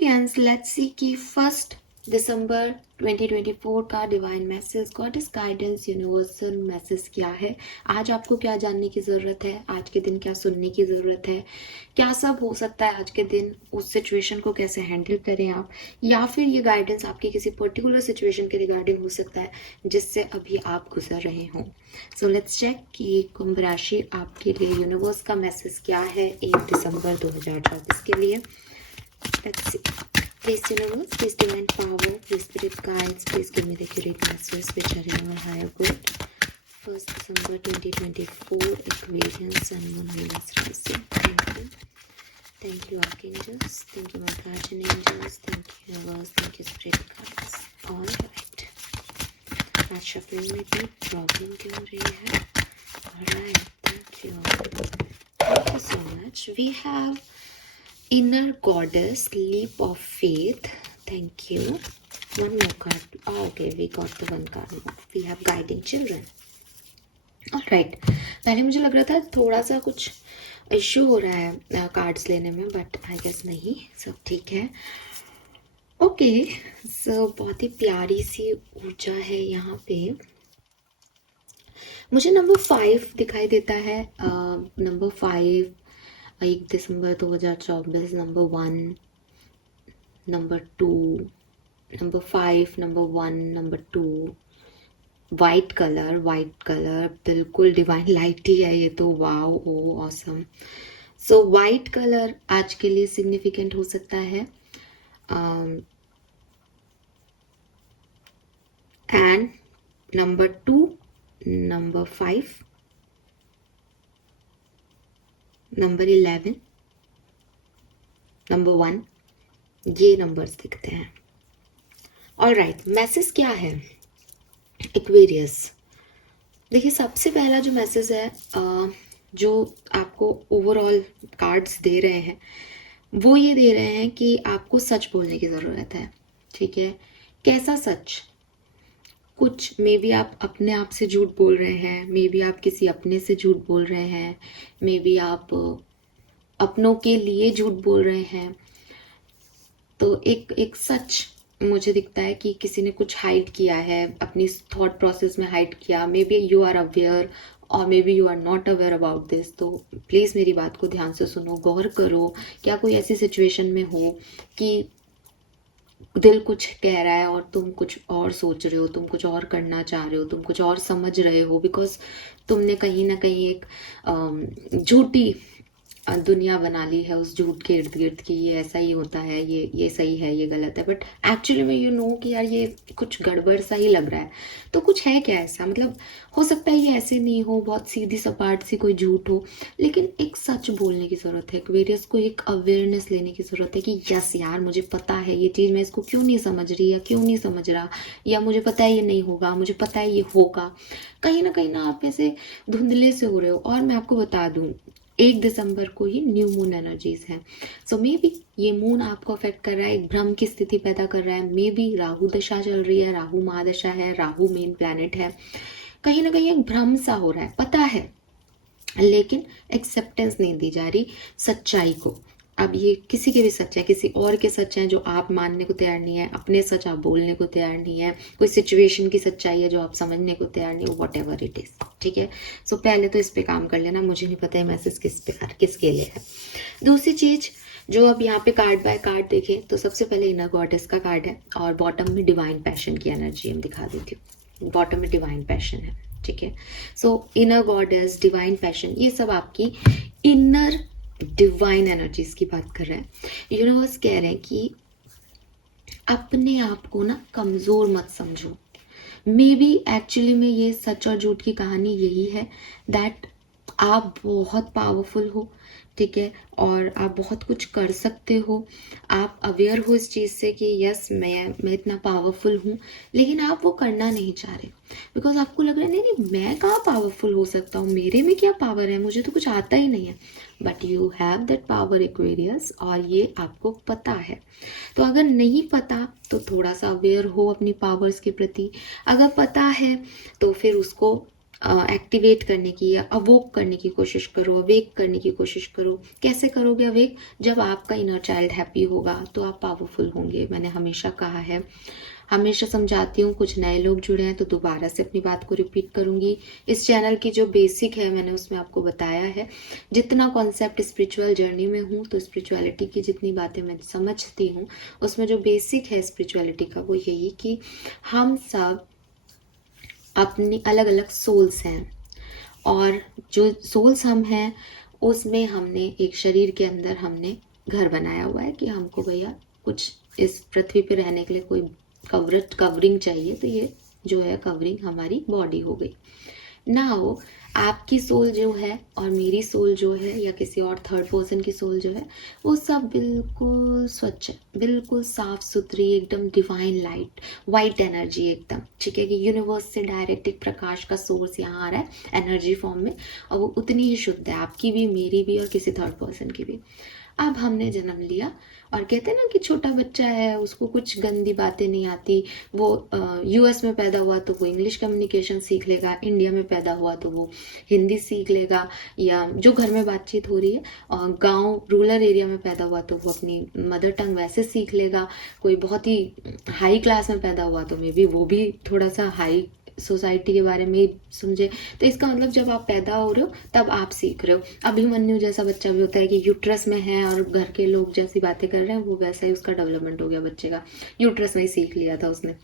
Aquarians, let's see कि 1 दिसंबर 2024 का divine message, goddess guidance, universal message क्या है। आज आपको क्या जानने की ज़रूरत है, आज के दिन क्या सुनने की ज़रूरत है, क्या सब हो सकता है आज के दिन, उस सिचुएशन को कैसे हैंडल करें आप, या फिर ये गाइडेंस आपकी किसी पर्टिकुलर सिचुएशन के रिगार्डिंग हो सकता है जिससे अभी आप गुजर रहे हों। सो लेट्स चेक कि कुंभ राशि आपके लिए यूनिवर्स का मैसेज क्या है 1 दिसंबर 2024 के लिए। Let's see. Please, universe, please divine power, please spirit guides, please give me the accurate messages which are in your higher good. 1 December 2024, Aquarius, Sun, Moon, Venus, Rasi. Thank you. Thank you, Archangels. Thank you, my guardian angels. Thank you, universe. Thank you, spirit guides. All right. आज shuffling में भी problem क्यों हो रही है? All right. Thank you. Thank you so much. We have Inner Goddess, Leap of Faith. Thank you. One more card. Oh, okay, we got the one card more. We have Guiding Children. All right. पहले मुझे लग रहा था थोड़ा सा कुछ issue हो रहा है कार्ड्स लेने में, बट आई गेस नहीं, सब ठीक है। ओके, सो बहुत ही प्यारी सी ऊर्जा है यहाँ पे। मुझे नंबर 5 दिखाई देता है। नंबर 5, 1 दिसंबर 2024, number 1, number 2, number 5, number 1, number 2, white colour बिल्कुल डिवाइन लाइट ही है ये तो। वाओ, ओ ऑसम। सो वाइट कलर आज के लिए सिग्निफिकेंट हो सकता है। And number 2, number 5, number 11, number 1, ये नंबर्स दिखते हैं। ऑलराइट, मैसेज क्या है एक्वेरियस? देखिए, सबसे पहला जो मैसेज है जो आपको ओवरऑल कार्ड्स दे रहे हैं वो ये दे रहे हैं कि आपको सच बोलने की ज़रूरत है। ठीक है, कैसा सच? कुछ मे बी आप अपने आप से झूठ बोल रहे हैं, मे बी आप किसी अपने से झूठ बोल रहे हैं, मे बी आप अपनों के लिए झूठ बोल रहे हैं। तो एक सच मुझे दिखता है कि किसी ने कुछ हाइड किया है, अपनी थॉट प्रोसेस में हाइड किया। Maybe you are aware और maybe you are not aware about this. तो प्लीज़ मेरी बात को ध्यान से सुनो, गौर करो। क्या कोई ऐसी सिचुएशन में हो कि दिल कुछ कह रहा है और तुम कुछ और सोच रहे हो, तुम कुछ और करना चाह रहे हो, तुम कुछ और समझ रहे हो, बिकॉज तुमने कहीं ना कहीं एक झूठी दुनिया बना ली है उस झूठ के इर्द गिर्द की ये ऐसा ही होता है, ये सही है, ये गलत है। बट एक्चुअली में यू नो कि यार ये कुछ गड़बड़ सा ही लग रहा है। तो कुछ है क्या ऐसा, मतलब हो सकता है ये ऐसे नहीं हो, बहुत सीधी सपाट सी कोई झूठ हो, लेकिन एक सच बोलने की ज़रूरत है। एक्वेरियस को एक अवेयरनेस लेने की ज़रूरत है कि यस यार, मुझे पता है ये चीज़, मैं इसको क्यों नहीं समझ रही या क्यों नहीं समझ रहा, या मुझे पता है ये नहीं होगा, मुझे पता है ये होगा। कहीं ना आप ऐसे धुंधले से हो रहे हो। और मैं आपको बता दूं, 1 दिसंबर को ही न्यू मून एनर्जीज है। सो मे बी ये मून आपको अफेक्ट कर रहा है, एक भ्रम की स्थिति पैदा कर रहा है। मे बी राहु दशा चल रही है, राहु महादशा है, राहु मेन प्लैनेट है। कहीं ना कहीं एक भ्रम सा हो रहा है, पता है, लेकिन एक्सेप्टेंस नहीं दी जा रही सच्चाई को। अब ये किसी के भी सच है, किसी और के सच हैं जो आप मानने को तैयार नहीं है, अपने सच आप बोलने को तैयार नहीं है, कोई सिचुएशन की सच्चाई है जो आप समझने को तैयार नहीं हो, वॉट एवर इट इज। ठीक है, सो पहले तो इस पे काम कर लेना। मुझे नहीं पता है मैसेज किसके लिए है। दूसरी चीज, जो अब यहाँ पे कार्ड बाय कार्ड देखें तो सबसे पहले इनर गॉडेस का कार्ड है और बॉटम में डिवाइन पैशन की एनर्जी हम दिखा देती हूँ। बॉटम में डिवाइन पैशन है। ठीक है, सो इनर गॉडेस, डिवाइन पैशन, ये सब आपकी इनर डिवाइन एनर्जीज की बात कर रहे हैं। यूनिवर्स कह रहे हैं कि अपने आप को ना कमजोर मत समझो। मे बी एक्चुअली में ये सच और झूठ की कहानी यही है दैट आप बहुत पावरफुल हो। ठीक है, और आप बहुत कुछ कर सकते हो, आप अवेयर हो इस चीज़ से कि यस मैं इतना पावरफुल हूँ, लेकिन आप वो करना नहीं चाह रहे बिकॉज आपको लग रहा है नहीं मैं कहाँ पावरफुल हो सकता हूँ, मेरे में क्या पावर है, मुझे तो कुछ आता ही नहीं है। But you have that power Aquarius, और ये आपको पता है। तो अगर नहीं पता तो थोड़ा सा अवेयर हो अपनी पावर्स के प्रति, अगर पता है तो फिर उसको एक्टिवेट करने की या अवोक करने की कोशिश करो, अवेक करने की कोशिश करो। कैसे करोगे अवेक? जब आपका इनर चाइल्ड हैप्पी होगा तो आप पावरफुल होंगे। मैंने हमेशा कहा है, हमेशा समझाती हूँ। कुछ नए लोग जुड़े हैं तो दोबारा से अपनी बात को रिपीट करूंगी। इस चैनल की जो बेसिक है मैंने उसमें आपको बताया है। जितना कॉन्सेप्ट स्पिरिचुअल जर्नी में हूँ तो स्पिरिचुअलिटी की जितनी बातें मैं समझती हूँ उसमें जो बेसिक है स्पिरिचुअलिटी का वो यही कि हम सब अपनी अलग अलग सोल्स हैं, और जो सोल्स हम हैं उसमें हमने एक शरीर के अंदर हमने घर बनाया हुआ है कि हमको भैया कुछ इस पृथ्वी पे रहने के लिए कोई कवरिंग चाहिए, तो ये जो है कवरिंग हमारी बॉडी हो गई। नाउ आपकी सोल जो है और मेरी सोल जो है या किसी और थर्ड पर्सन की सोल जो है वो सब बिल्कुल स्वच्छ, बिल्कुल साफ सुथरी, एकदम डिवाइन लाइट, वाइट एनर्जी एकदम, ठीक है, कि यूनिवर्स से डायरेक्ट एक प्रकाश का सोर्स यहाँ आ रहा है एनर्जी फॉर्म में, और वो उतनी ही शुद्ध है, आपकी भी, मेरी भी और किसी थर्ड पर्सन की भी। अब हमने जन्म लिया और कहते हैं ना कि छोटा बच्चा है, उसको कुछ गंदी बातें नहीं आती। वो यूएस में पैदा हुआ तो वो इंग्लिश कम्युनिकेशन सीख लेगा, इंडिया में पैदा हुआ तो वो हिंदी सीख लेगा, या जो घर में बातचीत हो रही है, और गांव रूरल एरिया में पैदा हुआ तो वो अपनी मदर टंग वैसे सीख लेगा। कोई बहुत ही हाई क्लास में पैदा हुआ तो मे बी वो भी थोड़ा सा हाई सोसाइटी के बारे में समझे। तो इसका मतलब जब आप पैदा हो रहे हो तब आप सीख रहे हो। अभिमन्यु जैसा बच्चा भी होता है कि यूट्रस में है और घर के लोग जैसी बातें कर रहे हैं, वो वैसा ही उसका डेवलपमेंट हो गया बच्चे का, यूट्रस में ही सीख लिया था उसने।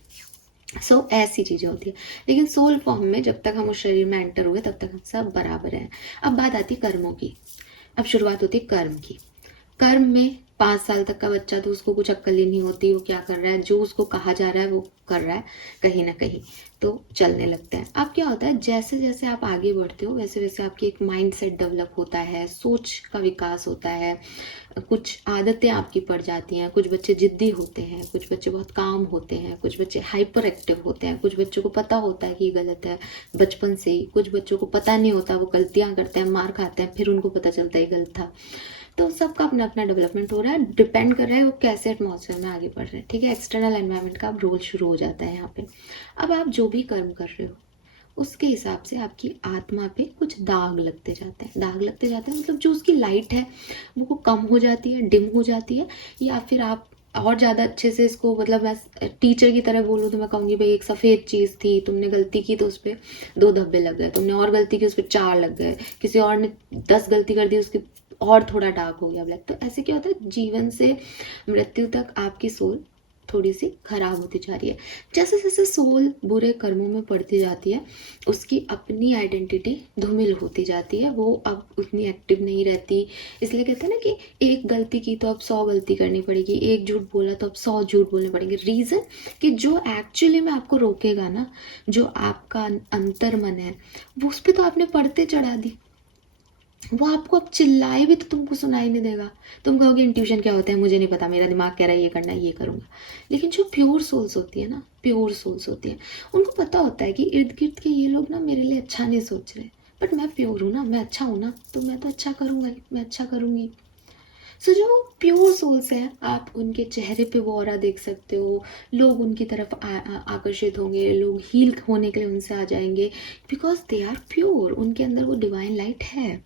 सो ऐसी चीजें होती है। लेकिन सोल फॉर्म में जब तक हम उस शरीर में एंटर हुए तब तक हम सब बराबर हैं। अब बात आती कर्मों की। अब शुरुआत होती कर्म की। कर्म में 5 साल तक का बच्चा तो उसको कुछ अक्ल ही नहीं होती, वो क्या कर रहा है, जो उसको कहा जा रहा है वो कर रहा है कहीं ना कहीं, तो चलने लगते हैं। अब क्या होता है, जैसे जैसे आप आगे बढ़ते हो वैसे वैसे आपकी एक माइंड सेट डेवलप होता है, सोच का विकास होता है, कुछ आदतें आपकी पड़ जाती हैं। कुछ बच्चे जिद्दी होते हैं, कुछ बच्चे बहुत काम होते हैं, कुछ बच्चे हाइपर एक्टिव होते हैं, कुछ बच्चों को पता होता है कि ये गलत है बचपन से ही, कुछ बच्चों को पता नहीं होता, वो गलतियां करते हैं, मार खाते हैं, फिर उनको पता चलता है ये गलत था। तो सबका अपना अपना डेवलपमेंट हो रहा है, डिपेंड कर रहा है वो कैसे एटमॉस्फेयर में आगे बढ़ रहे हैं, ठीक है। एक्सटर्नल एनवायरनमेंट का अब रोल शुरू हो जाता है यहाँ पे। अब आप जो भी कर्म कर रहे हो उसके हिसाब से आपकी आत्मा पे कुछ दाग लगते जाते हैं। दाग लगते जाते हैं मतलब जो उसकी लाइट है वो कम हो जाती है, डिम हो जाती है, या फिर आप और ज़्यादा अच्छे से इसको, मतलब मैं टीचर की तरह बोलूँ तो मैं कहूँगी भाई एक सफ़ेद चीज़ थी, तुमने गलती की तो उस पर 2 धब्बे लग गए, तुमने और गलती की उस पर 4 लग गए, किसी और ने 10 गलती कर दी उसकी और थोड़ा डार्क हो गया ब्लैक। तो ऐसे क्या होता है, जीवन से मृत्यु तक आपकी सोल थोड़ी सी खराब होती जा रही है। जैसे जैसे सोल बुरे कर्मों में पड़ती जाती है उसकी अपनी आइडेंटिटी धूमिल होती जाती है, वो अब उतनी एक्टिव नहीं रहती। इसलिए कहते हैं ना कि एक गलती की तो अब 100 गलती करनी पड़ेगी, एक झूठ बोला तो अब 100 झूठ बोलने पड़ेंगे। रीज़न कि जो एक्चुअली में आपको रोकेगा ना, जो आपका अंतर मन है, वो उस पर तो आपने पढ़ते चढ़ा दी, वो आपको अब चिल्लाए भी तो तुमको सुनाई नहीं देगा। तुम कहोगे इंट्यूशन क्या होता है, मुझे नहीं पता, मेरा दिमाग कह रहा है ये करना है, ये करूँगा। लेकिन जो प्योर सोल्स होती है ना, प्योर सोल्स होती है, उनको पता होता है कि इर्द गिर्द के ये लोग ना मेरे लिए अच्छा नहीं सोच रहे, बट मैं प्योर हूँ ना, मैं अच्छा हूँ ना, तो मैं तो अच्छा करूँगा, मैं अच्छा करूँगी। सो जो प्योर सोल्स हैं आप उनके चेहरे पे वो ऑरा देख सकते हो, लोग उनकी तरफ आकर्षित होंगे, लोग हील होने के लिए उनसे आ जाएंगे, बिकॉज दे आर प्योर, उनके अंदर वो डिवाइन लाइट है।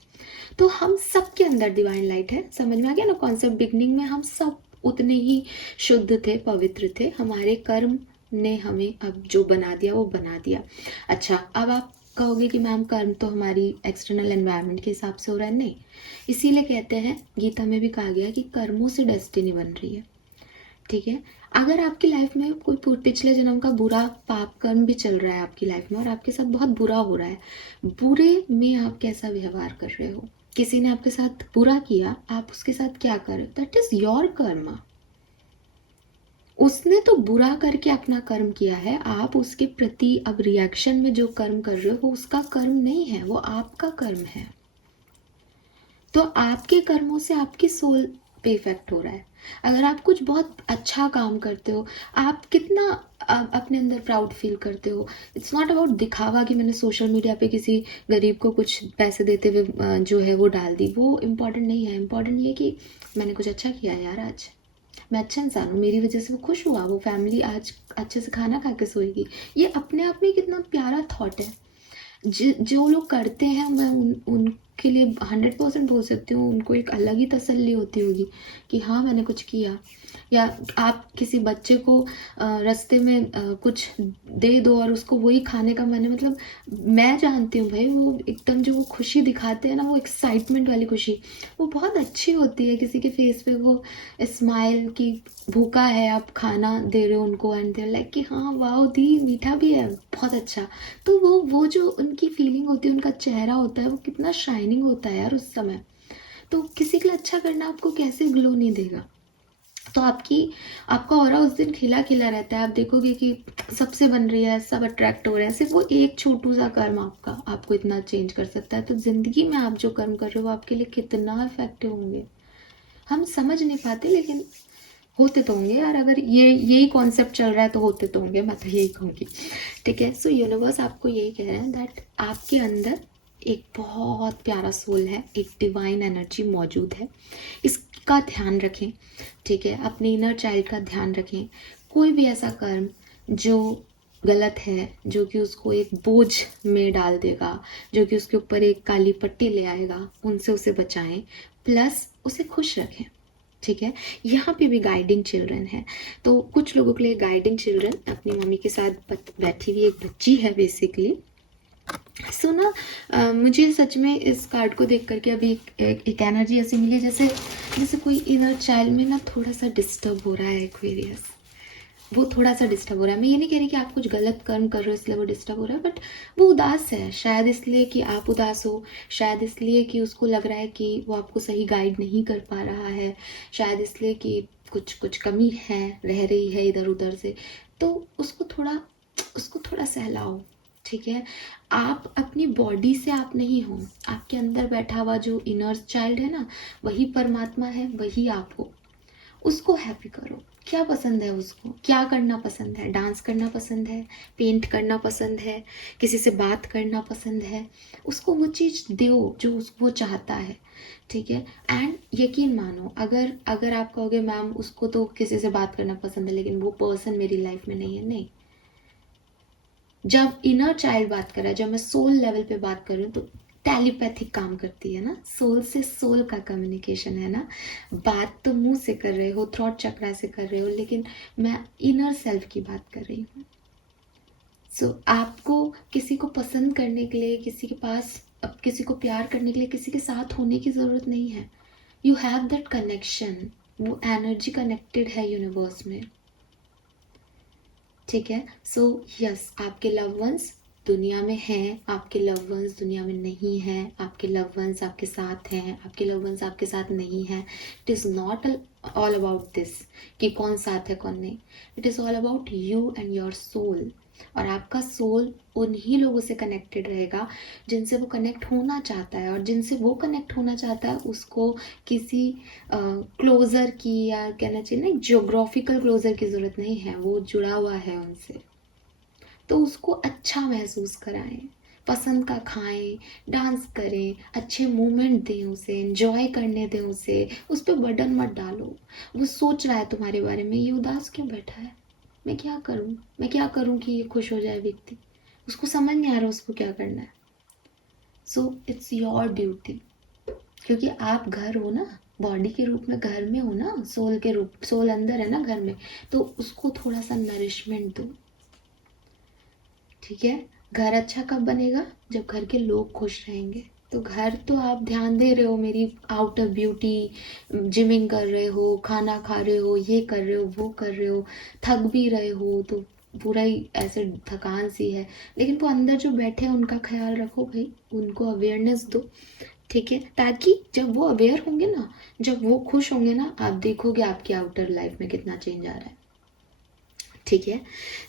तो हम सबके अंदर डिवाइन लाइट है, समझ में आ गया ना कॉन्सेप्ट। बिगनिंग में हम सब उतने ही शुद्ध थे, पवित्र थे, हमारे कर्म ने हमें अब जो बना दिया वो बना दिया। अच्छा, अब आप कहोगे कि मैम कर्म तो हमारी एक्सटर्नल एनवायरनमेंट के हिसाब से हो रहा है। नहीं, इसीलिए कहते हैं, गीता में भी कहा गया है कि कर्मों से डेस्टिनी बन रही है, ठीक है। अगर आपकी लाइफ में कोई पिछले जन्म का बुरा पाप कर्म भी चल रहा है आपकी लाइफ में और आपके साथ बहुत बुरा हो रहा है, बुरे में आप कैसा व्यवहार कर रहे हो, किसी ने आपके साथ बुरा किया, आप उसके साथ क्या कर रहे हो, दैट इज योर कर्म। उसने तो बुरा करके अपना कर्म किया है, आप उसके प्रति अब रिएक्शन में जो कर्म कर रहे हो वो उसका कर्म नहीं है, वो आपका कर्म है। तो आपके कर्मों से आपकी सोल पे इफेक्ट हो रहा है। अगर आप कुछ बहुत अच्छा काम करते हो, आप कितना अपने अंदर प्राउड फील करते हो। इट्स नॉट अबाउट दिखावा कि मैंने सोशल मीडिया पे किसी गरीब को कुछ पैसे देते हुए जो है वो डाल दी, वो इम्पोर्टेंट नहीं है। इम्पोर्टेंट ये कि मैंने कुछ अच्छा किया यार, आज मैं अच्छा इंसान हूँ, मेरी वजह से वो खुश हुआ, वो फैमिली आज अच्छे से खाना खा के सोएगी। ये अपने आप में कितना प्यारा थॉट है। जो लोग करते हैं, मैं उनके लिए 100% बोल सकती हूँ, उनको एक अलग ही तसल्ली होती होगी कि हाँ मैंने कुछ किया। या आप किसी बच्चे को रास्ते में कुछ दे दो और उसको वही खाने का मैंने मतलब, मैं जानती हूँ भाई, वो एकदम जो वो खुशी दिखाते हैं ना, वो एक्साइटमेंट वाली खुशी, वो बहुत अच्छी होती है। किसी के फेस पे वो स्माइल की, भूखा है आप खाना दे रहे हो उनको एंड देयर लाइक कि हाँ वाओ दी, मीठा भी है, बहुत अच्छा। तो वो जो उनकी फीलिंग होती है, उनका चेहरा होता है, वो कितना शाइनिंग होता है यार उस समय। तो किसी के लिए अच्छा करना आपको कैसे ग्लो नहीं देगा। तो आपका ऑरा उस दिन खिला खिला रहता है। आप देखोगे कि सबसे बन रही है, सब अट्रैक्ट हो रहे हैं। सिर्फ वो एक छोटू सा कर्म आपका आपको इतना चेंज कर सकता है। तो जिंदगी में आप जो कर्म कर रहे हो वो आपके लिए कितना इफेक्टिव होंगे हम समझ नहीं पाते, लेकिन होते तो होंगे यार। अगर यही कॉन्सेप्ट चल रहा है तो होते तो होंगे, मैं तो यही कहूँगी। ठीक है, सो यूनिवर्स आपको यही कह रहे हैं दैट आपके अंदर एक बहुत प्यारा सोल है, एक डिवाइन एनर्जी मौजूद है, इसका ध्यान रखें। ठीक है, अपने इनर चाइल्ड का ध्यान रखें। कोई भी ऐसा कर्म जो गलत है, जो कि उसको एक बोझ में डाल देगा, जो कि उसके ऊपर एक काली पट्टी ले आएगा, उनसे उसे बचाएं, प्लस उसे खुश रखें। ठीक है, यहाँ पे भी गाइडिंग चिल्ड्रन है। तो कुछ लोगों के लिए गाइडिंग चिल्ड्रन अपनी मम्मी के साथ बैठी हुई एक बच्ची है बेसिकली। सो ना मुझे सच में इस कार्ड को देख करके अभी एक एनर्जी ऐसी मिली जैसे जैसे कोई इनर चाइल्ड में ना थोड़ा सा डिस्टर्ब हो रहा है एक्वेरियस। वो थोड़ा सा डिस्टर्ब हो रहा है। मैं ये नहीं कह रही कि आप कुछ गलत कर्म कर रहे हो इसलिए वो डिस्टर्ब हो रहा है, बट वो उदास है, शायद इसलिए कि आप उदास हो, शायद इसलिए कि उसको लग रहा है कि वो आपको सही गाइड नहीं कर पा रहा है, शायद इसलिए कि कुछ कुछ कमी है, रह रही है इधर उधर से। तो उसको थोड़ा सहलाओ। ठीक है, आप अपनी बॉडी से आप नहीं हो, आपके अंदर बैठा हुआ जो इनर चाइल्ड है ना, वही परमात्मा है, वही आप हो। उसको हैप्पी करो। क्या पसंद है उसको, क्या करना पसंद है, डांस करना पसंद है, पेंट करना पसंद है, किसी से बात करना पसंद है, उसको वो चीज़ दो जो वो चाहता है। ठीक है, एंड यकीन मानो, अगर अगर आप कहोगे मैम उसको तो किसी से बात करना पसंद है लेकिन वो पर्सन मेरी लाइफ में नहीं है, नहीं। जब इनर चाइल्ड बात कर रहा है, जब मैं सोल लेवल पे बात कर रही हूँ, तो टेलीपैथिक काम करती है ना, सोल से सोल का कम्युनिकेशन है ना। बात तो मुंह से कर रहे हो, थ्रॉट चक्रा से कर रहे हो, लेकिन मैं इनर सेल्फ की बात कर रही हूँ। सो आपको किसी को पसंद करने के लिए, किसी के पास, अब किसी को प्यार करने के लिए किसी के साथ होने की ज़रूरत नहीं है। यू हैव दैट कनेक्शन, वो एनर्जी कनेक्टेड है यूनिवर्स में। ठीक है, सो यस, आपके लव वंस दुनिया में हैं, आपके लव वंस दुनिया में नहीं हैं, आपके लव वंस आपके साथ हैं, आपके लव वंस आपके साथ नहीं हैं। It is not all about this कि कौन साथ है कौन नहीं। It is all about you and your soul. और आपका सोल उन्हीं लोगों से कनेक्टेड रहेगा जिनसे वो कनेक्ट होना चाहता है, और जिनसे वो कनेक्ट होना चाहता है उसको किसी क्लोज़र की, या कहना चाहिए ना ज्योग्राफिकल क्लोज़र की ज़रूरत नहीं है, वो जुड़ा हुआ है उनसे। तो उसको अच्छा महसूस कराएं, पसंद का खाएं, डांस करें, अच्छे मोमेंट दें उसे, एंजॉय करने दें उसे, उस पर बर्डन मत डालो। वो सोच रहा है तुम्हारे बारे में, ये उदास क्यों बैठा है, मैं क्या करूं कि ये खुश हो जाए व्यक्ति। उसको समझ नहीं आ रहा उसको क्या करना है। सो इट्स योर ड्यूटी, क्योंकि आप घर हो ना, बॉडी के रूप में घर में हो ना, सोल के रूप, सोल अंदर है ना घर में, तो उसको थोड़ा सा नरिशमेंट दो। ठीक है, घर अच्छा कब बनेगा, जब घर के लोग खुश रहेंगे। तो घर तो आप ध्यान दे रहे हो मेरी आउटर ब्यूटी, जिमिंग कर रहे हो, खाना खा रहे हो, ये कर रहे हो, वो कर रहे हो, थक भी रहे हो, तो पूरा ही ऐसे थकान सी है, लेकिन वो अंदर जो बैठे हैं उनका ख्याल रखो भाई, उनको अवेयरनेस दो। ठीक है, ताकि जब वो अवेयर होंगे ना, जब वो खुश होंगे ना, आप देखोगे आपकी आउटर लाइफ में कितना चेंज आ रहा है। ठीक है,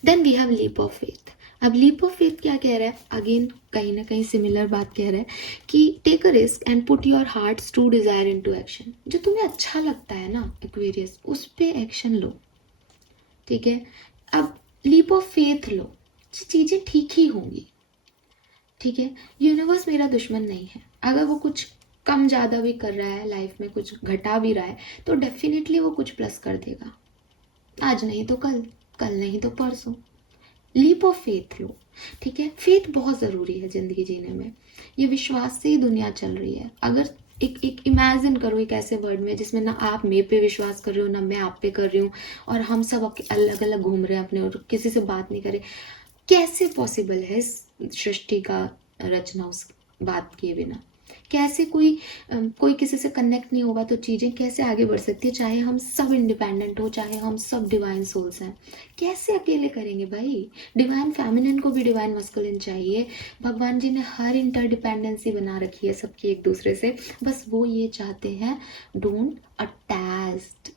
then we have leap of faith. अब लीप ऑफ फेथ क्या कह रहा है, अगेन कहीं ना कहीं सिमिलर बात कह रहा है कि take a risk and put your heart's true desire into action. जो तुम्हें अच्छा लगता है ना एक्वेरियस, उस पे एक्शन लो। ठीक है, अब लीप ऑफ फेथ लो, चीजें ठीक ही होंगी। ठीक है, यूनिवर्स मेरा दुश्मन नहीं है। अगर वो कुछ कम ज़्यादा भी कर रहा है लाइफ में, कुछ घटा भी रहा है, तो डेफिनेटली वो कुछ प्लस कर देगा। आज नहीं तो कल, कल नहीं तो परसों। लीप ऑफ फेथ लो, ठीक है। फेथ बहुत ज़रूरी है ज़िंदगी जीने में। ये विश्वास से ही दुनिया चल रही है। अगर एक इमेजिन करो एक ऐसे वर्ड में जिसमें ना आप मेरे पे विश्वास कर रहे हो ना मैं आप पे कर रही हूँ, और हम सब अलग अलग घूम रहे हैं अपने और किसी से बात नहीं कर रहे। कैसे पॉसिबल है इस सृष्टि का रचना उस बात किए बिना? कैसे कोई किसी से कनेक्ट नहीं होगा तो चीज़ें कैसे आगे बढ़ सकती है? चाहे हम सब इंडिपेंडेंट हो, चाहे हम सब डिवाइन सोल्स हैं, कैसे अकेले करेंगे भाई? डिवाइन फेमिनिन को भी डिवाइन मस्कुलिन चाहिए। भगवान जी ने हर इंटरडिपेंडेंसी बना रखी है सबकी एक दूसरे से। बस वो ये चाहते हैं, डोंट अटैच्ड।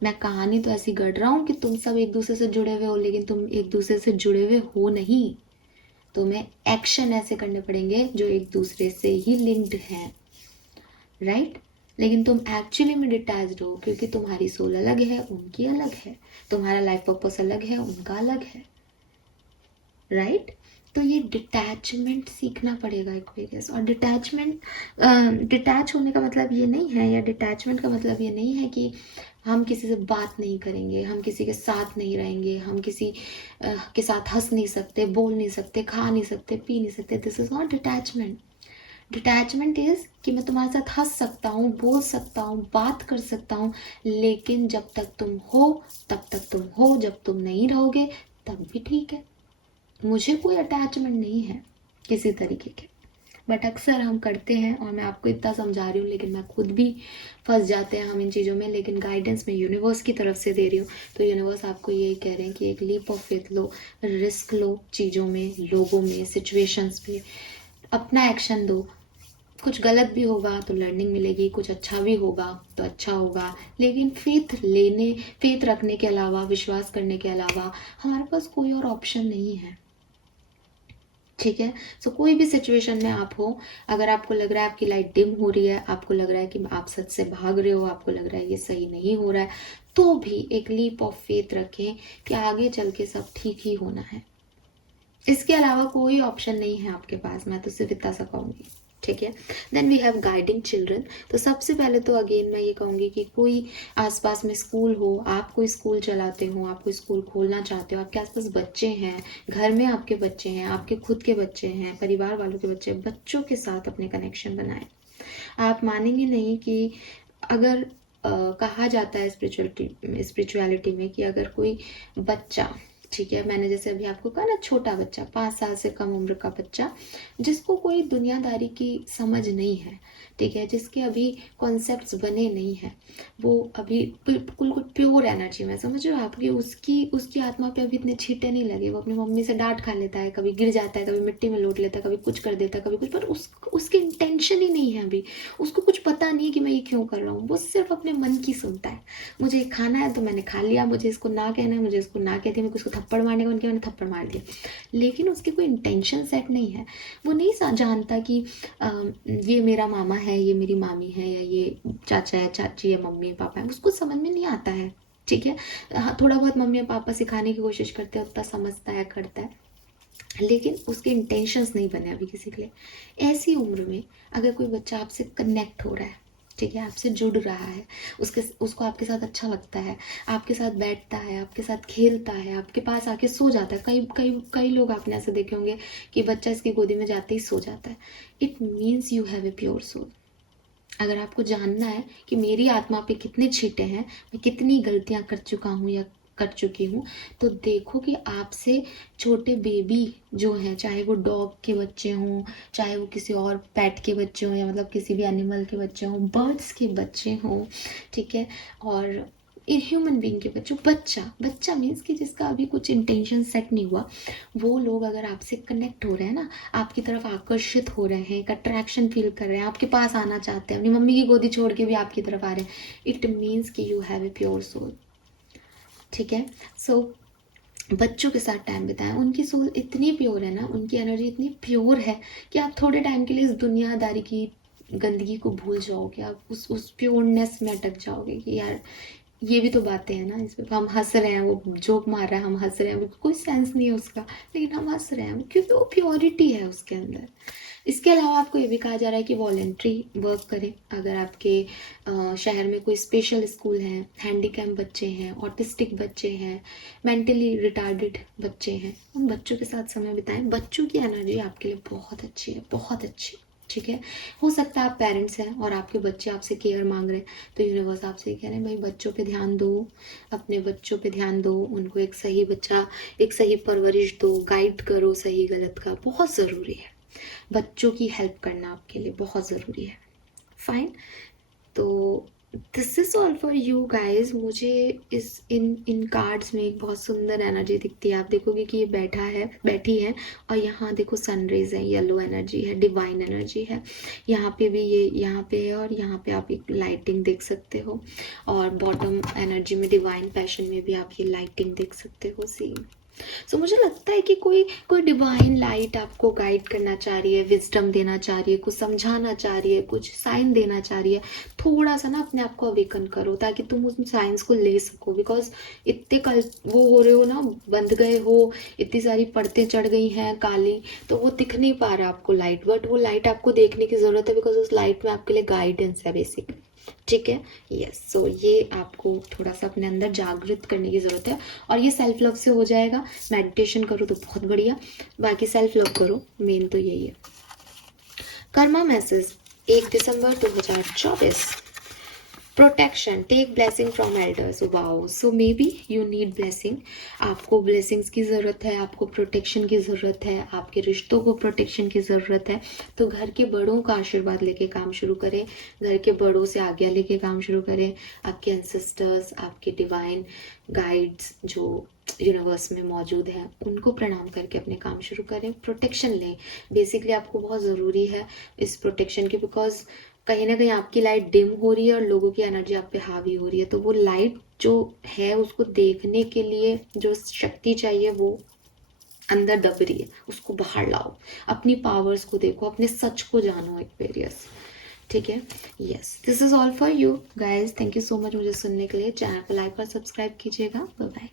मैं कहानी तो ऐसी गढ़ रहा हूँ कि तुम सब एक दूसरे से जुड़े हुए हो, लेकिन तुम एक दूसरे से जुड़े हुए हो नहीं। तुम्हें एक्शन ऐसे करने पड़ेंगे जो एक दूसरे से ही लिंक्ड हैं, राइट? लेकिन तुम एक्चुअली में डिटैच्ड हो, क्योंकि तुम्हारी सोल अलग है, उनकी अलग है। तुम्हारा लाइफ पर्पस अलग है, उनका अलग है, राइट? तो ये डिटैचमेंट सीखना पड़ेगा एक्वेरियस। और डिटैच होने का मतलब ये नहीं है, या डिटैचमेंट का मतलब ये नहीं है कि हम किसी से बात नहीं करेंगे, हम किसी के साथ नहीं रहेंगे, हम किसी के साथ हंस नहीं सकते, बोल नहीं सकते, खा नहीं सकते, पी नहीं सकते। This is not detachment. Detachment is कि मैं तुम्हारे साथ हंस सकता हूँ, बोल सकता हूँ, बात कर सकता हूँ, लेकिन जब तक तुम हो तब तक तुम हो, जब तुम नहीं रहोगे तब भी ठीक है। मुझे कोई अटैचमेंट नहीं है किसी तरीके के। बट अक्सर हम करते हैं, और मैं आपको इतना समझा रही हूँ लेकिन मैं खुद भी फंस जाते हैं हम इन चीज़ों में। लेकिन गाइडेंस मैं यूनिवर्स की तरफ से दे रही हूँ, तो यूनिवर्स आपको यही कह रहे हैं कि एक लीप ऑफ फेथ लो, रिस्क लो चीज़ों में, लोगों में, सिचुएशंस पे, अपना एक्शन दो। कुछ गलत भी होगा तो लर्निंग मिलेगी, कुछ अच्छा भी होगा तो अच्छा होगा। लेकिन फेथ रखने के अलावा, विश्वास करने के अलावा हमारे पास कोई और ऑप्शन नहीं है, ठीक है। सो कोई भी सिचुएशन में आप हो, अगर आपको लग रहा है आपकी लाइट डिम हो रही है, आपको लग रहा है कि आप सच से भाग रहे हो, आपको लग रहा है ये सही नहीं हो रहा है, तो भी एक लीप ऑफ फेथ रखें कि आगे चल के सब ठीक ही होना है। इसके अलावा कोई ऑप्शन नहीं है आपके पास, मैं तो सिर्फ इतना सा कहूँगी, ठीक है। Then we have guiding children. तो सबसे पहले तो अगेन मैं ये कहूँगी कि कोई आसपास में स्कूल हो, आप कोई स्कूल चलाते हो, आप कोई स्कूल खोलना चाहते हो, आपके आसपास बच्चे हैं, घर में आपके बच्चे हैं, आपके खुद के बच्चे हैं, परिवार वालों के बच्चे, बच्चों के साथ अपने कनेक्शन बनाएं। आप मानेंगे नहीं कि अगर कहा जाता है स्पिरिचुअलिटी में कि अगर कोई बच्चा, ठीक है, मैंने जैसे अभी आपको कहा ना, छोटा बच्चा, 5 साल से कम उम्र का बच्चा, जिसको कोई दुनियादारी की समझ नहीं है, ठीक है, जिसके अभी कॉन्सेप्ट्स बने नहीं हैं, वो अभी बिल्कुल प्योर एनर्जी में, समझ रहे हो आपकी, उसकी आत्मा पे अभी इतने छींटे नहीं लगे, वो अपनी मम्मी से डांट खा लेता है, कभी गिर जाता है, कभी मिट्टी में लौट लेता है, कभी कुछ कर देता है, कभी कुछ, पर उसकी इंटेंशन ही नहीं है अभी। उसको कुछ पता नहीं है कि मैं ये क्यों कर रहा हूँ, वो सिर्फ अपने मन की सुनता है। मुझे खाना है तो मैंने खा लिया, मुझे इसको ना कहना है, मुझे इसको ना कहती, मेरे को इसको थप्पड़ मारने का मन किया, मैंने थप्पड़ मार दिया। लेकिन उसकी कोई इंटेंशन सेट नहीं है। वो नहीं जानता कि ये मेरा मामा है, ये मेरी मामी है, या ये चाचा है, चाची है, मम्मी है, पापा है, उसको समझ में नहीं आता है, ठीक है। हाँ, थोड़ा बहुत मम्मी और पापा सिखाने की कोशिश करते हैं, उतना समझता है, करता है, लेकिन उसके इंटेंशंस नहीं बने अभी किसी के लिए। ऐसी उम्र में अगर कोई बच्चा आपसे कनेक्ट हो रहा है, ठीक है, आपसे जुड़ रहा है, उसको आपके साथ अच्छा लगता है, आपके साथ बैठता है, आपके साथ खेलता है, आपके पास आके सो जाता है, कई कई कई लोग आपने ऐसे देखे होंगे कि बच्चा इसकी गोदी में जाते ही सो जाता है, it means you have a pure soul. अगर आपको जानना है कि मेरी आत्मा पे कितने छींटे हैं, मैं कितनी गलतियां कर चुका हूँ या कर चुकी हूँ, तो देखो कि आपसे छोटे बेबी जो हैं, चाहे वो डॉग के बच्चे हों, चाहे वो किसी और पेट के बच्चे हों, या मतलब किसी भी एनिमल के बच्चे हों, बर्ड्स के बच्चे हों, ठीक है, और ह्यूमन बीइंग के बच्चों, बच्चा बच्चा मीन्स कि जिसका अभी कुछ इंटेंशन सेट नहीं हुआ, वो लोग अगर आपसे कनेक्ट हो रहे हैं ना, आपकी तरफ आकर्षित हो रहे हैं, एक अट्रैक्शन फील कर रहे हैं, आपके पास आना चाहते हैं, अपनी मम्मी की गोदी छोड़ के भी आपकी तरफ आ रहे हैं, इट मीन्स कि you have a pure soul, ठीक है। सो बच्चों के साथ टाइम बिताएं, उनकी सोल इतनी प्योर है ना, उनकी एनर्जी इतनी प्योर है कि आप थोड़े टाइम के लिए इस दुनियादारी की गंदगी को भूल जाओगे, आप उस प्योरनेस में अटक जाओगे कि यार ये भी तो बातें हैं ना इसमें, हम हंस रहे हैं, वो जोक मार रहा है, हम हंस रहे हैं, कोई सेंस नहीं है उसका, लेकिन हम हंस रहे हैं क्योंकि वो प्योरिटी है उसके अंदर। इसके अलावा आपको ये भी कहा जा रहा है कि वॉलेंट्री वर्क करें। अगर आपके शहर में कोई स्पेशल स्कूल है, हैंडीकैप बच्चे हैं, ऑटिस्टिक बच्चे हैं, मेंटली रिटार्डेड बच्चे हैं, उन बच्चों के साथ समय बिताएं। बच्चों की एनर्जी आपके लिए बहुत अच्छी है, बहुत अच्छी। ठीक है, हो सकता है आप पेरेंट्स हैं और आपके बच्चे आपसे केयर मांग रहे हैं, तो यूनिवर्स आपसे ये कह रहे हैं भाई बच्चों पे ध्यान दो, अपने बच्चों पे ध्यान दो, उनको एक सही बच्चा, एक सही परवरिश दो, गाइड करो सही गलत का, बहुत ज़रूरी है। बच्चों की हेल्प करना आपके लिए बहुत ज़रूरी है। फाइन, तो this is all for you guys. मुझे इस इन कार्ड्स में एक बहुत सुंदर एनर्जी दिखती है। आप देखोगे कि ये बैठी है, और यहाँ देखो सनरेज है, येलो एनर्जी है, डिवाइन एनर्जी है। यहाँ पे भी ये यहाँ पे है, और यहाँ पे आप एक लाइटिंग देख सकते हो, और बॉटम एनर्जी में डिवाइन पैशन में भी आप ये लाइटिंग देख सकते हो। सी सो मुझे लगता है कि कोई कोई डिवाइन लाइट आपको गाइड करना चाह रही है, विजडम देना चाह रही है, कुछ समझाना चाह रही है, कुछ साइन देना चाह रही है। थोड़ा सा ना अपने आप को अवेकन करो ताकि तुम उस साइंस को ले सको, बिकॉज इतने कल वो हो रहे हो ना, बंध गए हो, इतनी सारी परतें चढ़ गई हैं काली, तो वो दिख नहीं पा रहा आपको लाइट, बट वो लाइट आपको देखने की ज़रूरत है, बिकॉज उस लाइट में आपके लिए गाइडेंस है बेसिक। ठीक है, यस। सो ये आपको थोड़ा सा अपने अंदर जागृत करने की ज़रूरत है, और ये सेल्फ लव से हो जाएगा। मेडिटेशन करो तो बहुत बढ़िया, बाकी सेल्फ लव करो, मेन तो यही है। कर्मा मैसेज 1 दिसंबर 2024। Protection, take blessing from elders. Wow, so maybe you need blessing. आपको ब्लेसिंग्स की ज़रूरत है, आपको प्रोटेक्शन की ज़रूरत है, आपके रिश्तों को प्रोटेक्शन की ज़रूरत है। तो घर के बड़ों का आशीर्वाद लेके काम शुरू करें, घर के बड़ों से आज्ञा लेके काम शुरू करें। आपके एंसेस्टर्स, आपके डिवाइन गाइड्स जो यूनिवर्स में मौजूद हैं, उनको प्रणाम करके अपने काम शुरू करें, प्रोटेक्शन लें। बेसिकली आपको बहुत ज़रूरी है इस प्रोटेक्शन की, बिकॉज कहीं ना कहीं आपकी लाइट डिम हो रही है और लोगों की एनर्जी आप पे हावी हो रही है। तो वो लाइट जो है उसको देखने के लिए जो शक्ति चाहिए वो अंदर दब रही है, उसको बाहर लाओ, अपनी पावर्स को देखो, अपने सच को जानो, एक्वेरियस। ठीक है, yes, this is all for you guys. Thank you so much मुझे सुनने के लिए। चैनल को लाइक और सब्सक्राइब कीजिएगा। Bye bye.